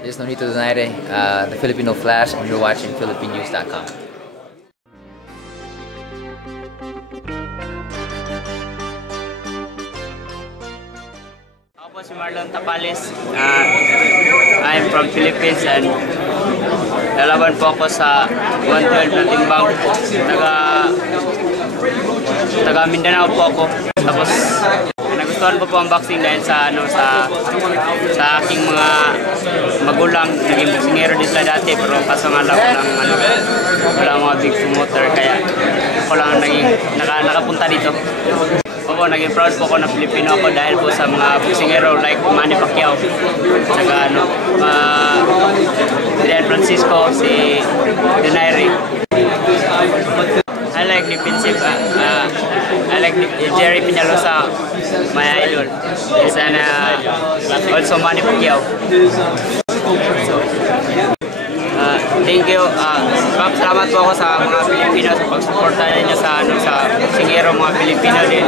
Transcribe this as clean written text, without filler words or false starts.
This is Nonito Donaire, the Filipino Flash, and you're watching PhilippineNews.com. Ako po si Marlon Tapales. I'm from Philippines and lalaban po ako sa 112 na timbang. Taga Mindanao po ako. Tapos nagustuhan ko po ang boxing dahil sa aking mga magulang. Naging boxingero din sila dati, pero kaso nga lang wala mga big promoter, kaya ako lang nakapunta dito. Opo, naging proud po ako na Filipino ako dahil po sa mga boxingero like Manny Pacquiao, saka Adrian Francisco, si Donaire. I like defensive. I like Jerry Peñalosa, my idol. Yes, and also Manny Pacquiao. Thank you. Salamat po ako sa mga Pilipino sa pagsuporta ninyo sa boxingero, mga Pilipino din.